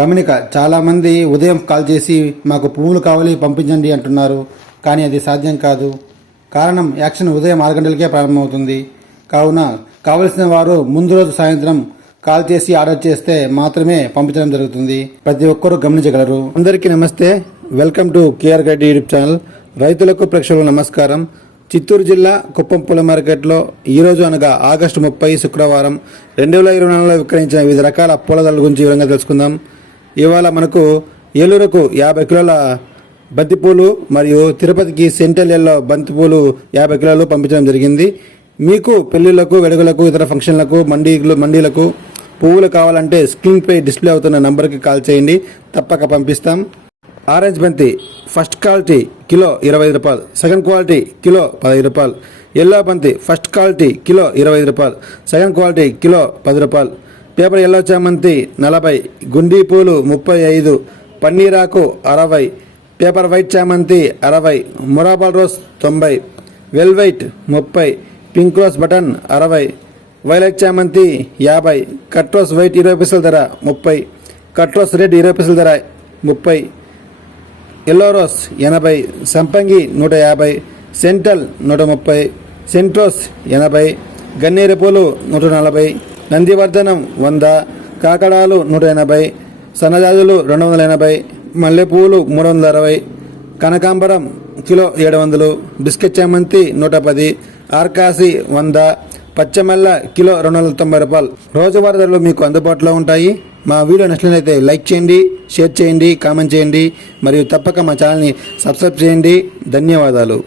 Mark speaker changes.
Speaker 1: గమనిక చాలామంది ఉదయం కాల్ చేసి మాకు పువ్వులు కావాలి పంపించండి అంటున్నారు. కానీ అది సాధ్యం కాదు. కారణం యాక్షన్ ఉదయం ఆరు గంటలకే ప్రారంభమవుతుంది. కావున కావలసిన వారు ముందు రోజు సాయంత్రం కాల్ చేసి ఆర్డర్ చేస్తే మాత్రమే పంపించడం జరుగుతుంది. ప్రతి ఒక్కరూ గమనించగలరు.
Speaker 2: అందరికీ నమస్తే. Welcome to KR Gaddi YouTube channel. రైతులకు ప్రేక్షకులకు నమస్కారం. చిత్తూరు జిల్లా కుప్పం పూల మార్కెట్లో ఈరోజు అనగా ఆగస్టు ముప్పై శుక్రవారం రెండు వేల ఇరవై నాలుగులో విక్రయించిన వివిధ రకాల పూల ధరల గురించి వివరంగా తెలుసుకుందాం. ఇవాళ మనకు ఏలూరుకు యాభై కిలోల బంతిపూలు మరియు తిరుపతికి సెంట్రల్ ఎల్లో బంతిపూలు యాభై కిలోలు పంపించడం జరిగింది. మీకు పెళ్ళిళ్ళకు వెడుగులకు ఇతర ఫంక్షన్లకు మండీలు మండీలకు పువ్వులు కావాలంటే స్క్రీన్పై డిస్ప్లే అవుతున్న నంబర్కి కాల్ చేయండి. తప్పక పంపిస్తాం. ఆరెంజ్ బంతి ఫస్ట్ క్వాలిటీ కిలో ఇరవై ఐదు రూపాయలు. సెకండ్ క్వాలిటీ కిలో పదహైదు రూపాయలు. ఎల్లో బంతి ఫస్ట్ క్వాలిటీ కిలో ఇరవై ఐదు రూపాయలు. సెకండ్ క్వాలిటీ కిలో పది రూపాయలు. పేపర్ ఎల్లో చామంతి నలభై గుండీ పూలు ముప్పై ఐదు పన్నీరాకు అరవై పేపర్ వైట్ చామంతి అరవై మురాబాల్ రోస్ తొంభై వెల్వైట్ ముప్పై పింక్ రోస్ బటన్ అరవై వైలెట్ చామంతి యాభై కట్రోస్ వైట్ ఇరవై పైసల ధర ముప్పై కట్రోస్ రెడ్ ఇరవై పైసల ధర ముప్పై ఎల్లో రోస్ ఎనభై సంపంగి నూట యాభై సెంటల్ నూట ముప్పై సెంట్రోస్ ఎనభై గన్నేరు పూలు నూట నలభై నందివర్ధనం వంద కాకడాలు నూట ఎనభై సన్నజాజులు రెండు వందల ఎనభై మల్లెపూలు మూడు వందల అరవై కనకాంబరం కిలో ఏడు వందలు బిస్కెట్ చామంతి నూట పది ఆర్కాసి వంద పచ్చమల్ల కిలో రెండు వందల తొంభై రూపాయలు. రోజువారీ ధరలు మీకు అందుబాటులో ఉంటాయి. మా వీడియో నచ్చినట్లయితే లైక్ చేయండి షేర్ చేయండి కామెంట్ చేయండి మరియు తప్పక మా ఛానల్ని సబ్స్క్రైబ్ చేయండి. ధన్యవాదాలు.